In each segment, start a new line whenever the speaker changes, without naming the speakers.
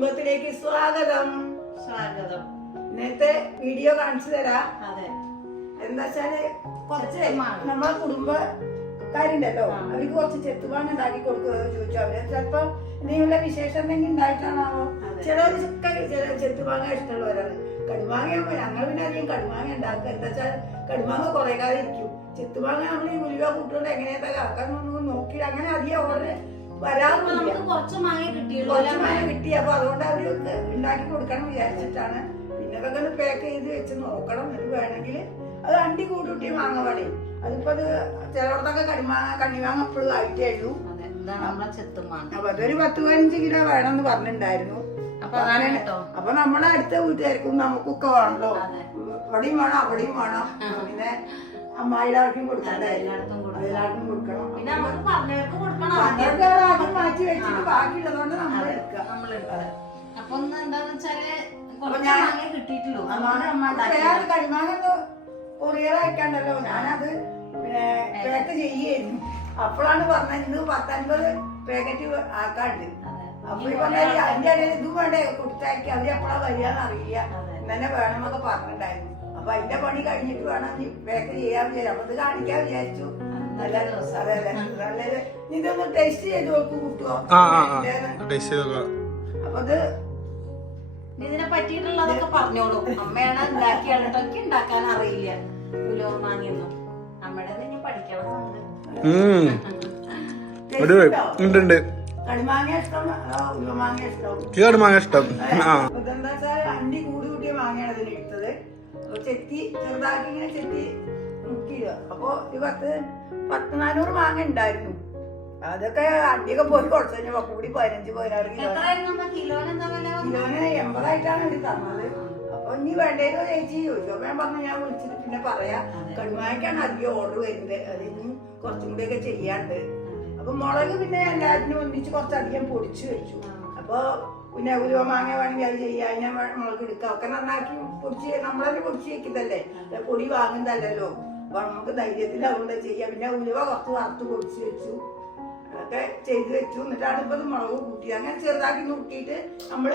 കുടുംബത്തിലേക്ക് സ്വാഗതം.
സ്വാഗതം.
ഇന്നത്തെ വീഡിയോ കാണിച്ചു തരാം.
അതെ.
എന്താ വെച്ചാൽ കുറച്ച്. നമ്മളെ കുടുംബക്കാരുണ്ടല്ലോ. അവർക്ക് കുറച്ച് ചെത്തുപാണ് ഉണ്ടാക്കി കൊടുക്കുക ചോദിച്ചു. അവർ ചിലപ്പോ എന്തെങ്കിലും വിശേഷം എന്തെങ്കിലും ഉണ്ടായിട്ടാണാവോ
അതെ.
ചിലവർക്ക് ചില ചെത്തുവാങ്ങ ഇഷ്ടമുള്ളവരാണ്. കടുമാങ്ങയാകുമ്പോ ഞങ്ങൾ പിന്നെ അധികം കടുമാങ്ങ ഉണ്ടാക്കുക. എന്താ വെച്ചാൽ കടുമാങ്ങ കുറെ കാലം ഇരിക്കും ചെത്തുമാങ്ങ നമ്മൾ ഈ ഉലുവ കൂട്ടുകൊണ്ട് എങ്ങനെയാ? കാക്കാൻ നോക്കി അങ്ങനെ അധികം ഓർഡർ വരാറില്ല
കുറച്ച് മാങ്ങ കിട്ടിയുള്ളൂ
കിട്ടി. അപ്പൊ അതുകൊണ്ട് അവർക്ക് ഉണ്ടാക്കി കൊടുക്കണം വിചാരിച്ചിട്ടാണ്. പിന്നെ അതൊക്കെ പാക്ക് ചെയ്ത് വെച്ച് നോക്കണം. എന്നിട്ട് വേണമെങ്കിൽ അത് അണ്ടി കൂട്ടുട്ടി മാങ്ങ പണി അതിപ്പോ അത് ചിലയിടത്തൊക്കെ കണിമാങ്ങ കണ്ണിമാങ്ങ എപ്പോഴും ആയിട്ടേ ഉള്ളൂ. അപ്പൊ അതൊരു പത്ത് പതിനഞ്ച് കിലോ വേണമെന്ന് പറഞ്ഞിട്ടുണ്ടായിരുന്നു.
അപ്പൊ
നമ്മളെ അടുത്ത വീട്ടുകാർക്കും നമുക്കൊക്കെ വേണല്ലോ.
അവിടെയും
ഇവിടെയും വേണം അവിടെയും വേണം. പിന്നെ കൊടുക്കണ്ടേ
എല്ലായിടത്തും കൊടുക്കണം.
എല്ലാവർക്കും കൊടുക്കണം.
പിന്നെ നമുക്ക് പറഞ്ഞവർക്ക് കൊടുക്കണം. ആദ്യം
അതൊക്കെ മാറ്റി വെച്ചിട്ട് ബാക്കിയുള്ളതുകൊണ്ട് നമ്മൾ എടുക്കുക
നമ്മൾ അപ്പൊ ഒന്ന് എന്താന്ന് വെച്ചാൽ കിട്ടിയിട്ടുള്ളൂ.
വേറെ കൊറിയർ അയക്കാണ്ടല്ലോ. ഞാനത് പിന്നെ പാക്ക് ചെയ്യായിരുന്നു അപ്പോഴാണ് പറഞ്ഞത് ഇന്ന് പത്തൊൻപത് പാക്കറ്റ് ആക്കാണ്ട്. അപ്പൊ ഈ അതിന്റെ ഇടയിൽ ഇത് വേണ്ടേ? കൊടുത്തയക്കി. അവർ എപ്പോഴാ വരികയെന്ന് അറിയില്ല. ഇന്നെ വേണമെന്നൊക്കെ പറഞ്ഞിട്ടുണ്ടായിരുന്നു. അപ്പൊ അതിന്റെ പണി കഴിഞ്ഞിട്ട് വേണം നീ ബേക്കറി ചെയ്യാൻ വിചാരിച്ചു. അപ്പൊ ഇത് കാണിക്കാൻ വിചാരിച്ചു. നല്ല നല്ലത്. ഇതൊന്ന് ടേസ്റ്റ് ചെയ്ത് നോക്ക് കൂട്ടുവോ?
ടേസ്റ്റ് ചെയ്ത്
അപ്പൊ ഇത്
ഇതിനെ പറ്റിയിട്ടുള്ളതൊക്കെ പറഞ്ഞോളൂ. അമ്മയാണ് ഉണ്ടാക്കിയാണ് ഉണ്ടാക്കാൻ അറിയില്ല. പുലോർ മാങ്ങിയൊന്നും. അമ്മയുടെ ഇനി പഠിക്കണം.
ഉണ്ടോ? കടുമാങ്ങ ഇഷ്ടം? ഉലുമാങ്ങ ഇഷ്ടം.
ഇഷ്ടം. ആ.
അണ്ടി കൂടി കൂട്ടിയ മാങ്ങയാണ് അതിന് എടുത്തത് ചെത്തി ചെറുതാക്കി ഇങ്ങനെ ചെത്തി മുക്കിയത് അപ്പൊ ഒരു പത്ത് പത്ത് നാനൂറ് മാങ്ങ ഉണ്ടായിരുന്നു അതൊക്കെ അണ്ടിയൊക്കെ പോയി കുറച്ച് കഴിഞ്ഞപ്പോ കൂടി പതിനഞ്ച് പതിനാറ്
കിലോന്
എൺപതായിട്ടാണ് എനിക്ക് തന്നത്. അപ്പൊ ഇനി വേണ്ടേതോ ചേച്ചി ചോദിച്ചു അപ്പൊ ഞാൻ പറഞ്ഞു ഞാൻ വിളിച്ചിട്ട് പിന്നെ പറയാം. കടുമായ്ക്കാണ് അധികം ഓർഡർ വരുന്നത്. അത് ഇനി കുറച്ചും കൂടിയൊക്കെ ചെയ്യാണ്ട്. അപ്പൊ മുളക് പിന്നെ എല്ലാത്തിനും ഒന്നിച്ച് കുറച്ചധികം പൊടിച്ചു വെച്ചു അപ്പൊ പിന്നെ ഉരുവ മാങ്ങ വേണമെങ്കിൽ അത് ചെയ്യാം. അതിനെ മുളക് എടുക്കാം. ഒക്കെ നന്നാക്കി പൊടിച്ച് നമ്മളെന്നെ പൊടിച്ച് വെക്കുന്നതല്ലേ? പൊടി വാങ്ങുന്നതല്ലല്ലോ. അപ്പൊ നമുക്ക് ധൈര്യത്തിൽ അതുകൊണ്ട് ചെയ്യാം. പിന്നെ ഉലുവ കുറച്ച് വറുത്ത് പൊടിച്ച് വെച്ചു. അതൊക്കെ ചെയ്ത് വെച്ചു. എന്നിട്ടാണ് ഇപ്പൊ മുളക് കൂട്ടി അങ്ങനെ ചെറുതാക്കി
കൂട്ടിയിട്ട് നമ്മൾ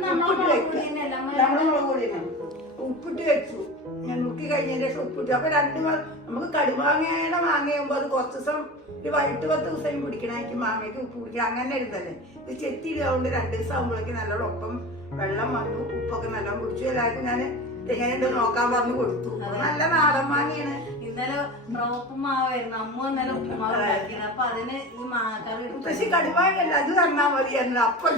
നമ്മൾ
മുളക്
വെക്കുക. ഉപ്പിട്ട് വെച്ചു. ഞാൻ നുക്കി കഴിഞ്ഞതിന് ശേഷം ഉപ്പിട്ടു. അപ്പൊ രണ്ട് നമുക്ക് കടുമാങ്ങയുടെ മാങ്ങയാകുമ്പോ അത് കുറച്ച് ദിവസം ഒരു വൈകിട്ട് പത്ത് ദിവസം പിടിക്കണേക്ക് മാങ്ങയ്ക്ക് ഉപ്പ് പിടിക്കണം അങ്ങനെ ഇരുന്നല്ലേ. ഇത് ചെത്തിയിടുകൊണ്ട് രണ്ട് ദിവസം ആകുമ്പോഴേക്കും നല്ലോണം ഒപ്പം വെള്ളം വന്നു. ഉപ്പൊക്കെ നല്ലോണം പിടിച്ചു എല്ലാവർക്കും ഞാൻ എങ്ങനെയുണ്ട് നോക്കാൻ പറഞ്ഞു കൊടുത്തു. നല്ല നാടൻ മാങ്ങയാണ്.
ഇന്നലെ റോപ്പ് മാവായിരുന്നു. അമ്മ ഇന്നലെ ഉപ്പുമാവ് അപ്പൊ അതിന് ഈ മാങ്ങക്കറി
പക്ഷെ അത് തന്നാ അപ്പം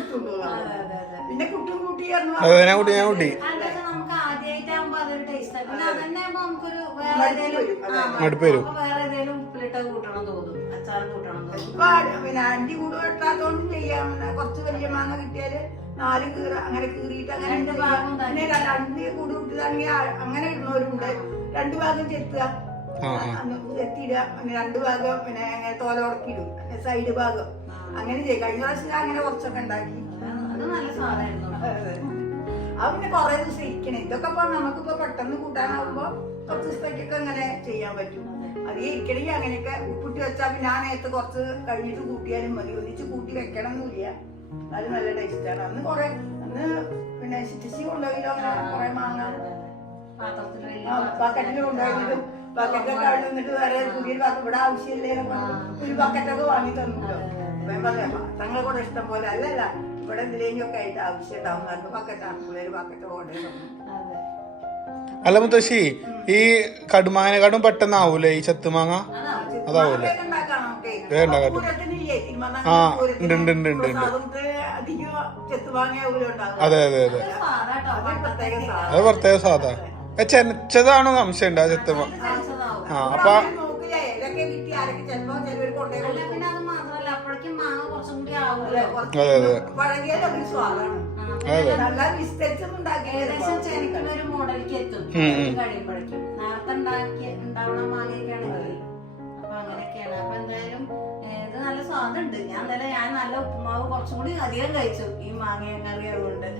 പിന്നെ കുട്ടും കൂട്ടി പറഞ്ഞു
അതെ ഞാൻ കൂട്ടി ഞാൻ കൂട്ടി
അതൊക്കെ നമുക്ക് ആദ്യമായിട്ടാകുമ്പോ അതൊരു ടേസ്റ്റ് പിന്നെ അതന്നെ ആകുമ്പോ നമുക്കൊരു വേറെ ഏതേലും ആ,
മടുപ്പ് വരും.
അപ്പൊ വേറെ ഏതേലും ഉപ്പിലിട്ട കൂട്ടണം തോന്നും. അച്ചാർ കൂട്ടണം തോന്നും.
ഇപ്പൊ പിന്നെ അണ്ടി കൂട് വെട്ടാത്തോണ്ട് ചെയ്യാം. കുറച്ച് വലിയ മാങ്ങ കിട്ടിയാൽ നാല് കീറ അങ്ങനെ കീറിയിട്ട് അങ്ങനെ
രണ്ട്
ചെയ്യാം.
ഭാഗം തന്നെ.
പിന്നെ അണ്ടി കൂട് വിട്ടതാണെങ്കിൽ അങ്ങനെ ഇടുന്നവരുണ്ട്. രണ്ട് ഭാഗം ചെത്തുക.
ആ, ആ.
ചെത്തിയിടുക. പിന്നെ രണ്ടു ഭാഗം പിന്നെ അങ്ങനെ തോലുടക്കിയിടും സൈഡ് ഭാഗം. അങ്ങനെ ചെയ്യും. കഴിഞ്ഞ പ്രാവശ്യം ഞാൻ അങ്ങനെ കുറച്ചൊക്കെ ഉണ്ടാക്കി.
അത് നല്ല സാധനമായിരുന്നു.
അതെ. അത് പിന്നെ കുറെ ദിവസം ഇരിക്കണേ. ഇതൊക്കെ ഇപ്പൊ നമുക്കിപ്പോ പെട്ടെന്ന് കൂട്ടാനാവുമ്പോ കുറച്ച് ദിവസത്തേക്കൊക്കെ അങ്ങനെ ചെയ്യാൻ പറ്റും. അത് ഇരിക്കണമെങ്കിൽ അങ്ങനെയൊക്കെ ഉപ്പിട്ട് വെച്ചാൽ പിന്നെ ആ നേരത്ത് കുറച്ച് കഴിഞ്ഞിട്ട് കൂട്ടിയാലും മതി. ഒന്നിച്ച് കൂട്ടി വെക്കണം എന്നില്ല അത് നല്ല ടേസ്റ്റാണ് അന്ന് കുറെ അന്ന് പിന്നെ ചിറ്റിച്ചി കൊണ്ടുപോയില്ലോ അങ്ങനെ കുറെ മാങ്ങ. ബക്കറ്റിൽ കൊണ്ടുപോയിട്ടും. ബക്കറ്റൊക്കെ അവിടെ നിന്നിട്ട് വേറെ പുതിയ ഇവിടെ ആവശ്യമില്ലേ ഒരു ബക്കറ്റൊക്കെ വാങ്ങി തന്നല്ലോ തങ്ങളെ കൂടെ ഇഷ്ടം പോലെ. അല്ലല്ല. ഇവിടെ ആയിട്ട് ആവശ്യം ഉണ്ടാവും രണ്ട് ബക്കറ്റ്
അല്ല മുത്തശ്ശി ഈ കടുമാങ്ങനെക്കാട്ടും പെട്ടെന്ന് ആവൂലേ ഈ ചത്തുമാങ്ങ? അതാവൂലേ?
വേണ്ട ഉണ്ടാക്കാം നമുക്ക്.
വേഗം ഉണ്ടാക്കാം.
അപ്പൊ പൂരത്തിനില്ലേ, തിരുമണ്ണ
ആ, ഉണ്ട്, ഉണ്ട്, ഉണ്ട്, ഉണ്ട്. അതെ അതെ അതെ
അത്. പ്രത്യേക
സാധാ. ഏ, ചെനച്ചതാണോ സംശയം ഉണ്ട് ആ ചെത്തുമ?
കഴിച്ചതാവും
ആ അപ്പൊ
വിസ്തരിച്ചൊന്നും അതെ
ഏകദേശം ചെനക്കുന്ന ഒരു മോഡലിലേക്ക് എത്തും. കഴിയുമ്പോഴേക്കും നേരത്തെ ഉണ്ടാക്കിയ ഉണ്ടാവണ മാങ്ങയൊക്കെ ആണെങ്കിൽ അപ്പൊ അങ്ങനെയൊക്കെയാണ്. അപ്പൊ എന്തായാലും ഇത് നല്ല സ്വാദുണ്ട്. ഞാൻ ഇന്നലെ ഞാൻ നല്ല ഉപ്പുമാവ് കുറച്ചും കൂടി അധികം കഴിച്ചു ഈ മാങ്ങ കറി അതുകൊണ്ട്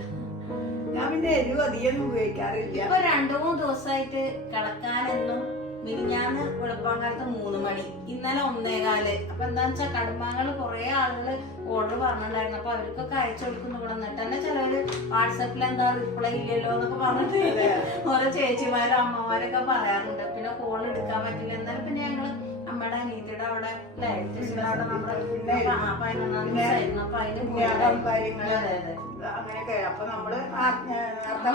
ഞാൻ പിന്നെ എരിവ് അധികം ഉപയോഗിക്കാറില്ല.
ഇപ്പൊ രണ്ടു മൂന്ന് ദിവസമായിട്ട് കിടക്കാനെന്നും മിനിഞ്ഞാന്ന് വെളുപ്പാങ്കാലത്ത് മൂന്ന് മണി ഇന്നലെ ഒന്നേകാൽ. അപ്പൊ എന്താന്ന് വെച്ചാൽ കടുമാങ്ങൾ കുറെ ആളുകൾ ഓർഡർ പറഞ്ഞിട്ടുണ്ടായിരുന്നു. അപ്പൊ അവർക്കൊക്കെ അയച്ചു കൊടുക്കുന്നു ഇവിടെ നിന്നിട്ട്. തന്നെ ചിലവര് വാട്സപ്പിൽ എന്താ റിപ്ലൈ ഇല്ലല്ലോ എന്നൊക്കെ പറഞ്ഞിട്ട് ഓരോ ചേച്ചിമാരും അമ്മമാരൊക്കെ പറയാറുണ്ട്. പിന്നെ കോൾ എടുക്കാൻ പറ്റില്ല. എന്നാലും പിന്നെ ഞങ്ങൾ അമ്മയുടെ അനീതിയുടെ അവിടെ ലൈറ്റ് അവിടെ നമ്മുടെ പതിനൊന്നാം ദിവസമായിരുന്നു അപ്പൊ അതിന്
അങ്ങനെയൊക്കെ അപ്പൊ നമ്മൾ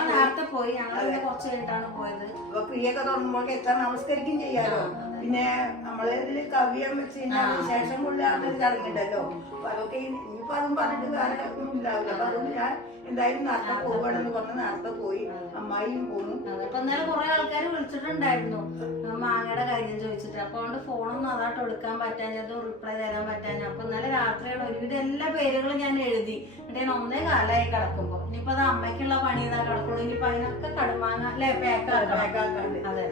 നേരത്തെ
പോയി. ഞങ്ങൾ കുറച്ച് കഴിഞ്ഞിട്ടാണ് പോയത്.
അപ്പൊ ക്രിയൊക്കെ തുടങ്ങുമ്പോഴൊക്കെ എത്താൻ നമസ്കരിക്കും ചെയ്യാലോ. പിന്നെ നമ്മൾ ഇതിൽ കവ്യം വെച്ച് കഴിഞ്ഞാൽ വിശേഷം കൊള്ളാത്ത ചടങ്ങുണ്ടല്ലോ അപ്പൊ അതൊക്കെ ഇനി- ഇനിയിപ്പോ അതും പറഞ്ഞിട്ട് വേറെ ഒന്നും ഉണ്ടാവില്ല അപ്പൊ അതുകൊണ്ട് ഞാൻ എന്തായാലും നേരത്തെ പോവാണെന്ന് പറഞ്ഞ് നേരത്തെ പോയി. അമ്മായിയും പോന്നു
അപ്പൊ ഇന്നലെ കുറെ ആൾക്കാർ വിളിച്ചിട്ടുണ്ടായിരുന്നു. മാങ്ങയുടെ കാര്യം ചോദിച്ചിട്ട്. അപ്പൊ അതുകൊണ്ട് ഫോണൊന്നും അതായിട്ട് എടുക്കാൻ പറ്റാഞ്ഞതും റിപ്ലൈ തരാൻ പറ്റാഞ്ഞ അപ്പൊ ഇന്നലെ രാത്രിയാണ് ഒരുവിധം എല്ലാ പേരുകളും ഞാൻ എഴുതി. എന്നിട്ട് ഞാൻ ഒന്നേ കാലമായി കിടക്കുമ്പോ. ഇനിയിപ്പോ അത് അമ്മയ്ക്കുള്ള പണി എന്നാ കിടക്കുള്ളൂ. ഇനിയിപ്പോ അതിനൊക്കെ കടുമാങ്ങ അല്ലെ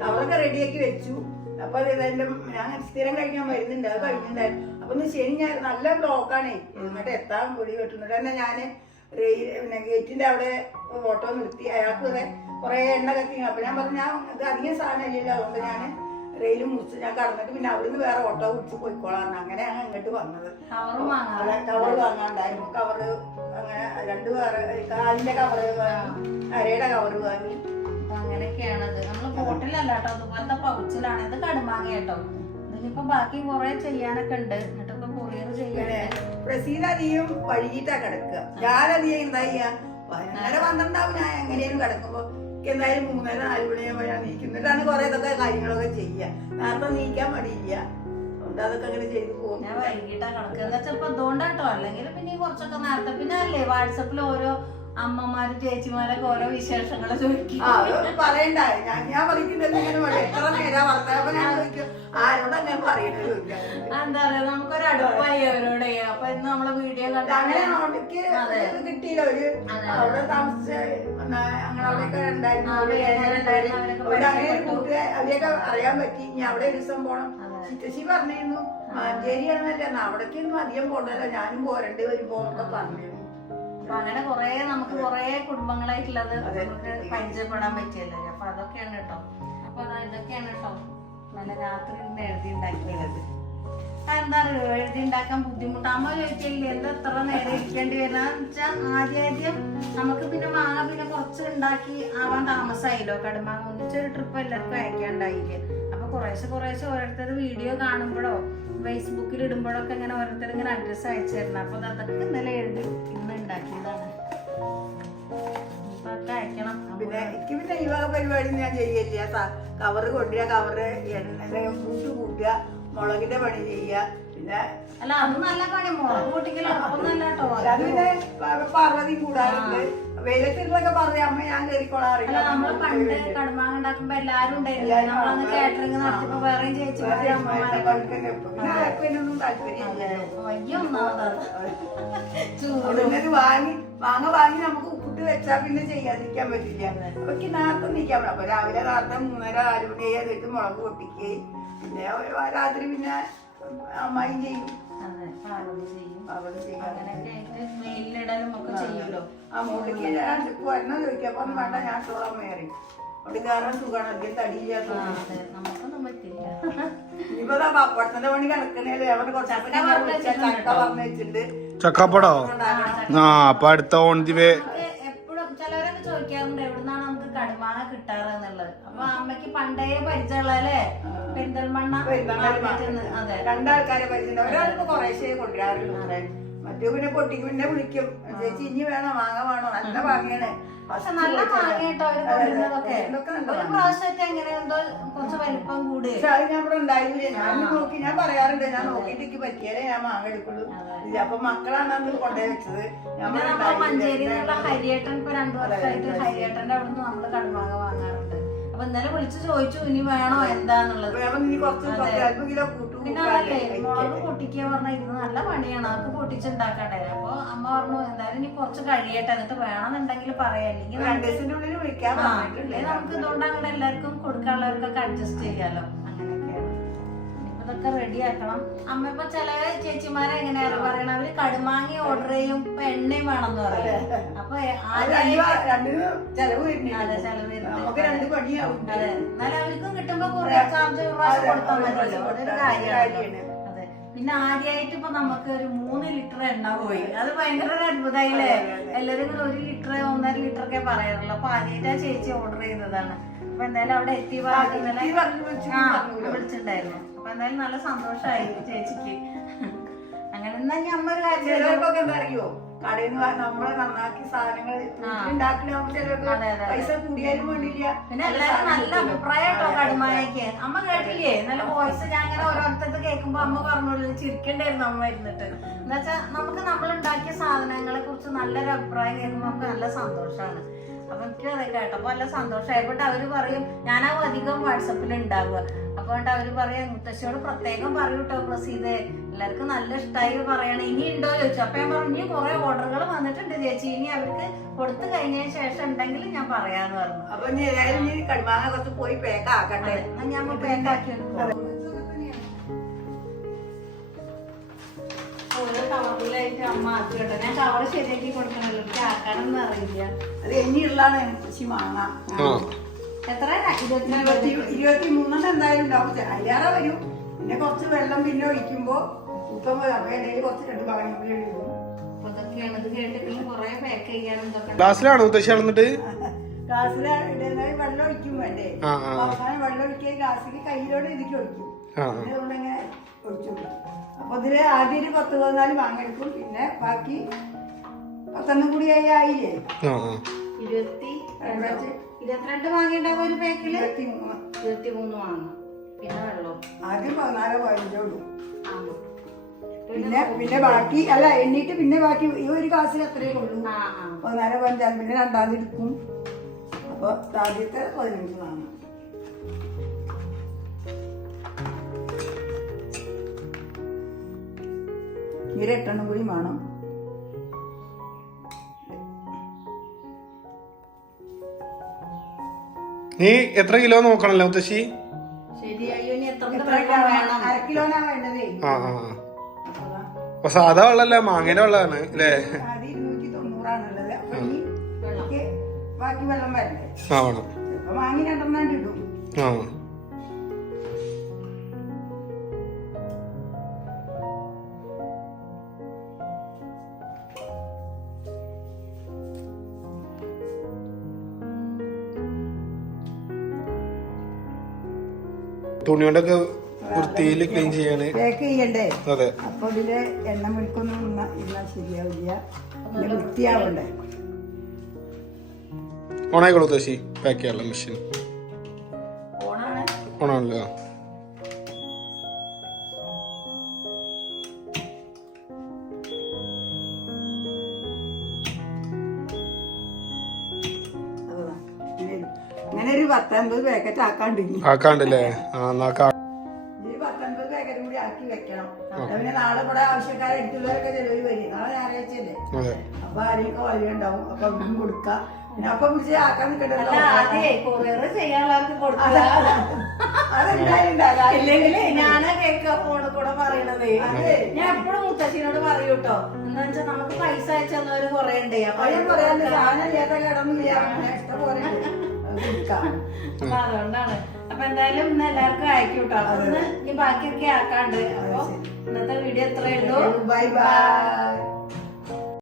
അവളൊക്കെ റെഡിയാക്കി വെച്ചു. അപ്പൊ ഇതെന്റെ ഞാൻ സ്ഥിരം കഴിക്കാൻ വരുന്നുണ്ട്. അത് കഴിഞ്ഞിട്ടുണ്ടായിരുന്നു. അപ്പൊ ഒന്ന് ശനി ഞാൻ നല്ല ബ്ലോക്കാണേ എന്നിട്ട് എത്താൻ കൂടി വെട്ടുന്നുണ്ട്. തന്നെ ഞാൻ പിന്നെ ഗേറ്റിന്റെ അവിടെ ഓട്ടോ നിർത്തി. അയാൾക്ക് കുറെ കുറെ എണ്ണ കത്തി. അപ്പൊ ഞാൻ പറഞ്ഞു ഞാൻ ഇത് അധികം സാധനം ഇല്ലല്ലോ. അതുകൊണ്ട് ഞാൻ റെയിൽ മുറിച്ച് ഞാൻ കടന്നിട്ട് പിന്നെ അവിടുന്ന് വേറെ ഓട്ടോ പിടിച്ച് പോയിക്കോളാം. അങ്ങനെ ഞാൻ ഇങ്ങോട്ട് വന്നത്.
Cover
cover വാങ്ങാണ്ടായിരുന്നു. കവറ് അങ്ങനെ രണ്ട് കവറ് കാലിന്റെ കവറ് വാങ്ങി അരയുടെ കവറ് വാങ്ങി.
അങ്ങനെയൊക്കെയാണത്. നമ്മൾ ബോട്ടിലല്ല കേട്ടോ അതുപോലത്തെ പൗച്ചിലാണ്. ഇത് കടുമാങ്ങ കേട്ടോ ഇതിനിപ്പോ ബാക്കി കുറെ ചെയ്യാനൊക്കെ ഉണ്ട്. എന്നിട്ടൊക്കെ കൊറിയർ ചെയ്യാനുണ്ട്
പ്രസീത അധികം വൈകിട്ടാ കിടക്കുക. ഞാനധികം എന്താ ചെയ്യാ? വയനാട് പന്ത്രണ്ടാവും ഞാൻ എങ്ങനെയും കിടക്കുമ്പോ എന്തായാലും മൂന്നര നാല് മണിയാകുമ്പോ ഞാൻ നീക്കും. എന്നിട്ടാണ് കുറെ ഇതൊക്കെ കാര്യങ്ങളൊക്കെ ചെയ്യുക നേരത്തെ നീക്കാൻ മടിയില്ല. അതുകൊണ്ട് അതൊക്കെ അങ്ങനെ ചെയ്തു പോകും.
ഞാൻ വൈകിട്ടാ കിടക്കുക എന്ന് വെച്ചാൽ ഇപ്പൊ അതുകൊണ്ടാട്ടോ. അല്ലെങ്കിൽ പിന്നെ കുറച്ചൊക്കെ നേരത്തെ. പിന്നെ അല്ലേ വാട്സപ്പിൽ ഓരോ അമ്മമാരും ചേച്ചിമാരൊക്കെ ഓരോ വിശേഷങ്ങൾ ചോദിക്കും.
ആ പറയണ്ട. ഞാൻ ഞാൻ പറയുന്നത് ഇങ്ങനെ പറയും? എത്ര നേരം ഭർത്താവ് ഞാൻ ചോദിക്കും. ആരോട് അങ്ങനെ പറയുന്നത് ചോദിക്കാൻ
എന്താ പറയാ നമുക്കൊരു അടുപ്പായി അവരോട്. അപ്പൊ ഇന്ന് നമ്മളെ വീഡിയോ
കണ്ട
അങ്ങനെ
അവിടേക്ക്. ഇത് കിട്ടിയില്ല. ഒരു
അതെ.
അവിടെ താമസിച്ച അവിടെയൊക്കെ ഉണ്ടായിരുന്നു.
ആ,
അവിടെ
അവിടെ
ഉണ്ടായിരുന്നു.
അവരൊക്കെ
അവിടെ അങ്ങനെ ഒരു
പരിചയപ്പെട്ടു.
കൂട്ടുകാർ അവരെയൊക്കെ അറിയാൻ പറ്റി. ഇനി അവിടെ ഒരു ദിവസം പോണം.
അതെ.
ചിറ്റശി പറഞ്ഞിരുന്നു മഞ്ചേരിയാണെന്നല്ല അവിടേക്കൊന്നും അധികം പോകണ്ടല്ലോ ഞാനും പോരേണ്ടി വരുമ്പോ ഒക്കെ പറഞ്ഞിരുന്നു.
അപ്പൊ അങ്ങനെ കൊറേ നമുക്ക് കൊറേ കുടുംബങ്ങളായിട്ടുള്ളത്. നമുക്ക് പരിചയപ്പെടാൻ പറ്റിയല്ലോ? അപ്പൊ അതൊക്കെയാണ് കേട്ടോ അപ്പൊ ഇതൊക്കെയാണ് കേട്ടോ നല്ല രാത്രി ഇരുന്ന് എഴുതി ഉണ്ടാക്കിയത്. എന്താ എഴുതി ഉണ്ടാക്കാൻ ബുദ്ധിമുട്ട്. അമ്മ ചോദിക്കില്ലേ എന്താ എത്ര നേരം ഇരിക്കേണ്ടി വരുന്ന വെച്ചാൽ ആദ്യം ആദ്യം നമുക്ക് പിന്നെ മാങ്ങ പിന്നെ കുറച്ച് ഉണ്ടാക്കി ആവാൻ താമസമായില്ലോ കടുമാങ്ങ ഒന്നിച്ചൊരു ട്രിപ്പ് എല്ലാവർക്കും അയക്കാണ്ടായില്ലേ. കുറേശ്ശെ കുറേശ്ശെ ഓരോരുത്തർ വീഡിയോ കാണുമ്പോഴോ ഫേസ്ബുക്കിൽ ഇടുമ്പോഴൊക്കെ ഇങ്ങനെ ഓരോരുത്തർ ഇങ്ങനെ അഡ്രസ്സ് അയച്ചു തരണം അപ്പൊ അതൊക്കെ ഇന്നലെ എഴുതി ഇന്ന് ഉണ്ടാക്കിയതാണ് അയക്കണം.
പിന്നെ എനിക്ക് പിന്നെ ഈ വക പരിപാടി ഞാൻ ചെയ്യില്ല കവറ് കൊണ്ടുവരിക കവറ് എണ്ണ കൂട്ട് കൂട്ടുക മുളകിന്റെ പണി ചെയ്യുക. പിന്നെ
അല്ല അത് നല്ല പണി മുളക് പൊട്ടിക്കലോ എളുപ്പമൊന്നല്ല കേട്ടോ
അത് പിന്നെ പാർവതി കൂടാറുണ്ട്. വെയിലത്തിരുന്നൊക്കെ പറയാം അമ്മ ഞാൻ കയറിക്കോളാം
അല്ല നമ്മൾ പണ്ട് കടുമാങ്ങ ഉണ്ടാക്കുമ്പോ എല്ലാരും ഉണ്ടായിരുന്നു നമ്മളന്ന് കാറ്ററിംഗ് നടത്തിയപ്പോ വേറെയും ചേച്ചി അമ്മമാരൊക്കെ
പിന്നെ ആർക്കും ഇതിനൊന്നും താല്പര്യമില്ലല്ലോ
വയ്യ ഒന്നാമത് ചൂട്.
അതുകൊണ്ട് വാങ്ങി മാങ്ങ വാങ്ങി നമുക്ക് ഉപ്പിട്ട് വെച്ചാൽ പിന്നെ ചെയ്യാതിരിക്കാൻ പറ്റില്ല. അപ്പൊ നേരത്തെ നിൽക്കാൻ അപ്പൊ രാവിലെ നേരത്തെ മൂന്നര നാല് മണി മുളക് പൊട്ടിക്കുകയും. പിന്നെ രാത്രി പിന്നെ അമ്മായി ചെയ്യും.
അവൾ ചെയ്യും. അങ്ങനെയൊക്കെ ആയിട്ട് വെയിലിടലും ഒക്കെ ചെയ്യുമല്ലോ
ആ മൂട്ടിക്ക് ഞാൻ വരണ ചോദിക്കാം? അപ്പൊ വേണ്ട ഞാൻ ചോളം കയറി അവിടെ കയറാൻ സുഖമാണ് അധികം
ആ,
തടിയില്ലാത്ത
അതെ. നമുക്കൊന്നും പറ്റില്ല.
ഇനിയിപ്പോ ദാ പപ്പടത്തിന്റെ പണി കിടക്കണേൽ അവിടെ കുറച്ചൊക്കെ ഞാൻ ചക്ക പറഞ്ഞു വെച്ചിട്ടുണ്ട്.
ചക്കപ്പടോ? ആ അപ്പൊ അടുത്ത ഓണത്തിന്
എപ്പോഴും ചിലവരൊക്കെ ചോദിക്കാറുണ്ട് കടുമാങ്ങ കിട്ടാറ് എന്നുള്ളത് അപ്പൊ അമ്മയ്ക്ക് പണ്ടേ പരിചയമുള്ളല്ലേ പെരിന്തൽമണ്ണ അതെ.
രണ്ടാൾക്കാരെ പരിചയം ഒരാൾക്ക് കുറേശ്ശേ കൊണ്ടുവരാറുള്ളൂ മറ്റേ പിന്നെ പൊട്ടിക്ക് പിന്നെ വിളിക്കും. ചേച്ചി ഇനി വേണോ മാങ്ങ വേണോ? നല്ല മാങ്ങയാണ്.
പക്ഷെ നല്ല മാങ്ങയിട്ടോ അവർ കൊണ്ടുവരുന്നതൊക്കെ
ഇതൊക്കെ
ഒരു പ്രാവശ്യമൊക്കെ എങ്ങനെ എന്തോ കുറച്ച് വലിപ്പം കൂടി
പക്ഷെ അത് ഞാൻ ഇവിടെ ഉണ്ടായില്ല. ഞാൻ നോക്കി ഞാൻ പറയാറുണ്ട്. ഞാൻ നോക്കിയിട്ട് എനിക്ക് പറ്റിയാലേ ഞാൻ മാങ്ങ എടുക്കുള്ളൂ. ഇല്ല അപ്പൊ മക്കളാണ് അന്ന് കൊണ്ടേ വെച്ചത്.
മഞ്ചേരി ഹരിയേട്ടൻ ഇപ്പൊ രണ്ടു വർഷമായിട്ട് ഹരിയേട്ടന്റെ അവിടെ നിന്ന് നമ്മൾ കടുമാങ്ങ വാങ്ങാറുണ്ട്. അപ്പൊ ഇന്നലെ വിളിച്ചു ചോദിച്ചു ഇനി വേണോ എന്താന്നുള്ളത്.
കുറച്ച് കിലോ കൂട്ടു
പിന്നെ അതല്ലേ മുളക് പൊട്ടിക്കുക പറഞ്ഞാൽ ഇത് നല്ല പണിയാണ്. അത് പൊട്ടിച്ചുണ്ടാക്കണ്ടേ. അപ്പൊ അമ്മ പറഞ്ഞു എന്തായാലും ഇനി കുറച്ച് കഴിയട്ടെ. എന്നിട്ട് വേണമെന്നുണ്ടെങ്കിൽ പറയാം. അല്ലെങ്കിൽ നമുക്ക് ഇതുകൊണ്ട് അങ്ങനെ എല്ലാവർക്കും കൊടുക്കാനുള്ളവർക്കൊക്കെ അഡ്ജസ്റ്റ് ചെയ്യാലോ. ഇതൊക്കെ റെഡിയാക്കണം അമ്മ ഇപ്പൊ ചില ചേച്ചിമാരെ എങ്ങനെയാണ് പറയണ അവർ കടുമാങ്ങി ഓർഡർ ചെയ്യും ഇപ്പൊ എണ്ണയും വേണമെന്ന് പറയും. അപ്പൊ
അത് ചെലവ്
അതെ. എന്നാലും അവർക്കും കിട്ടുമ്പോ കുറെ ചാർജ് പ്രാവശ്യം കൊടുത്താൽ മതിയല്ലോ. അതൊരു കാര്യമാണ്. അതെ. പിന്നെ ആദ്യമായിട്ട് ഇപ്പൊ നമുക്ക് ഒരു മൂന്ന് ലിറ്റർ എണ്ണ പോയി. അത് ഭയങ്കര ഒരു അത്ഭുതമായില്ലേ എല്ലാരും കൂടെ ഒരു ലിറ്റർ ഒന്നര ലിറ്റർ ഒക്കെ പറയാറുള്ളൂ. അപ്പൊ ആദ്യമായിട്ടാ ചേച്ചി ഓർഡർ ചെയ്തതാണ്. അപ്പൊ എന്തായാലും അവിടെ എത്തി വിളിച്ചിട്ടുണ്ടായിരുന്നു. അപ്പൊ എന്തായാലും നല്ല സന്തോഷമായി ചേച്ചിക്ക്. അങ്ങനെ എന്നാ ഞാൻ അമ്മ ഒരു കാര്യം
അറിയോ? കടയിൽ നിന്ന് നമ്മളെ നന്നാക്കി സാധനങ്ങൾ ഉണ്ടാക്കണാകുമ്പോ ചിലർക്ക്. പൈസ കൂടിയാലും വേണ്ടില്ല.
പിന്നെ എല്ലാരും നല്ല അഭിപ്രായം കേട്ടോ കടുമായക്ക്? അമ്മ കേട്ടില്ലേ? നല്ല വോയിസ് ഞാൻ അങ്ങനെ ഓരോരുത്തർ കേൾക്കുമ്പോ അമ്മ പറഞ്ഞോളൂ ചിരിക്കണ്ടായിരുന്നു അമ്മ ഇരുന്നിട്ട്. എന്താ വെച്ചാ നമുക്ക് നമ്മൾ ഉണ്ടാക്കിയ സാധനങ്ങളെ കുറിച്ച് നല്ലൊരു അഭിപ്രായം കേൾക്കുമ്പോ നമുക്ക് നല്ല സന്തോഷമാണ് അപ്പൊ എനിക്ക് അതെ കേട്ടപ്പോ നല്ല സന്തോഷമായപ്പോട്ട് അവർ പറയും ഞാനാവും അധികം വാട്സപ്പിൽ ഉണ്ടാവുക അപ്പൊ അവർ പറയാ മുത്തശ്ശിയോട് പ്രത്യേകം പറയൂ കേട്ടോ പ്രസീതെ. എല്ലാവർക്കും നല്ല ഇഷ്ടമായി പറയണം. ഇനി ഉണ്ടോ ചോദിച്ചു. അപ്പൊ ഞാൻ പറഞ്ഞു ഇനി കുറെ ഓർഡറുകൾ വന്നിട്ടുണ്ട് ചേച്ചി. ഇനി അവർക്ക് കൊടുത്തു കഴിഞ്ഞതിന് ശേഷം ഉണ്ടെങ്കിൽ ഞാൻ പറയാന്ന് പറഞ്ഞു.
അപ്പൊ ഏതായാലും ഇനി കടുമാങ്ങ കുറച്ച് പോയി പേക്ക് ആക്കട്ടെ.
അതെ, എന്നാ ഞാൻ പേക്കാക്കി വെക്കും ഓരോ കവറിലായിട്ട് അമ്മ ആക്കി കേട്ടോ. ഞാൻ കവർ ശരിയാക്കി കൊടുക്കണല്ലോ. എനിക്ക് ആക്കാനൊന്നും അറിയില്ല.
അത് ഇനിയുള്ളതാണ് കൃഷി മാങ്ങ.
ആ.
എത്ര
ഇരുപത്തി ഇരുപത്തി മൂന്നെണ്ണം എന്തായാലും ഉണ്ടാവും. അതിലേറെ വരും. പിന്നെ കുറച്ച് വെള്ളം പിന്നെ ഒഴിക്കുമ്പോ ഇപ്പം ഇടയിൽ കുറച്ച് രണ്ട് ഇടും.
ഉണ്ട്.
ഗ്ലാസ്സിലാണോ മുത്തശ്ശി അളന്നിട്ട്?
വെള്ളം ഒഴിക്കും വേണ്ടേ? അവസാനം വെള്ളം ഒഴിക്കുക ഗ്ലാസ്സിൽ കയ്യിലോട് ഇതിക്ക് ഒഴിക്കും. ഒഴിച്ചു അപ്പൊ ഇതിൽ ആദ്യം ഒരു പത്ത് പതിനാല് വാങ്ങെടുക്കും പിന്നെ ബാക്കി പത്തൊന്നും കൂടി ആയി ആയില്ലേ?
ഇരുപത്തി ഇരുപത്തിരണ്ട് വാങ്ങിണ്ടാവും ഒരു
പാക്കിൽ ഇരുപത്തിമൂന്ന്.
ഇരുപത്തി മൂന്ന് വാങ്ങും പിന്നെ വെള്ളം.
ആദ്യം പതിനാലോ പതിനഞ്ചോ പിന്നെ പിന്നെ ബാക്കി അല്ല എണ്ണീട്ട് പിന്നെ ബാക്കി ഈ ഒരു ക്ലാസ്സിൽ അത്രയേ ഉള്ളൂ.
ആ പതിനഞ്ചാം
പതിനാല് രണ്ടാം പിന്നെ രണ്ടാമത് എടുക്കും. അപ്പൊ ആദ്യത്തെ പതിനഞ്ച് വാങ്ങാം ഈ എട്ടെണ്ണം കൂടി വേണം.
നീ എത്ര കിലോ നോക്കണല്ലോ മുത്തശ്ശി? ആ ആ ആ.
അപ്പൊ
സാധാ വെള്ളല്ല മാങ്ങേന്റെ വെള്ളമാണ് അല്ലേ? ആ വേണം. തൊണ്ണൂറാണുള്ളത് തുണി കൊണ്ടൊക്കെ വൃത്തിയിൽ ക്ലീൻ ചെയ്യാണ് അതെ.
അപ്പൊ ഇതിലെ എണ്ണ ഇരുന്നാ ശരിയാവില്ല. വൃത്തിയാവണ്ടേ?
ഓണായിക്കോളൂ തോശി പാക്ക് ചെയ്യാനുള്ള മെഷീൻ
ഓണാണ്.
ഓണാണല്ലോ.
പത്തൊൻപത് പാക്കറ്റ് ആക്കാണ്ട്
ആക്കാണ്ടല്ലേ? ആ എന്നാ
ഈ പത്തൊൻപത് പാക്കറ്റും കൂടി ആക്കി വെക്കണം. പിന്നെ നാളെ ഇവിടെ ആവശ്യക്കാരെ എടുത്തുള്ളവരൊക്കെ ചെലവ് വരും. നാളെ ഞായറാഴ്ചയല്ലേ
അതെ.
അപ്പൊ ആരെയൊക്കെ വലിയ ഉണ്ടാവും. അപ്പൊ അവർക്കും കൊടുക്കാം. പിന്നെ അപ്പൊ പിടിച്ച് ആക്കാൻ നിൽക്കണ്ടല്ലോ
അല്ല ആദ്യേ കൊറിയർ ചെയ്യാനുള്ളവർക്ക് കൊടുക്കുക
അതെന്തായാലും ഉണ്ടാകാം.
ഇല്ലെങ്കിൽ ഞാനാ കേക്ക ഫോണിൽ കൂടെ പറയണത്.
അതെ.
ഞാൻ എപ്പോഴും മുത്തശ്ശിനോട് പറയൂ കേട്ടോ എന്താ വെച്ചാൽ നമുക്ക് പൈസ അയച്ചെന്നവര് കൊറേ ഉണ്ട്. അപ്പൊ
ഞാൻ പറയാണ്ട് സാധനം ഇല്ലാത്ത കിടന്നില്ല ഇഷ്ടം പോലെ ഉണ്ട്. കൊടുക്കാം
അപ്പൊ അതുകൊണ്ടാണ്. അപ്പൊ എന്തായാലും ഇന്ന് എല്ലാവർക്കും അയക്കൂട്ടോ. അപ്പൊ ഇന്ന് ഇനി ബാക്കിയൊക്കെ ആക്കാണ്ട്. അപ്പൊ ഇന്നത്തെ വീഡിയോ എത്രയുള്ളൂ
ബൈ ബൈ.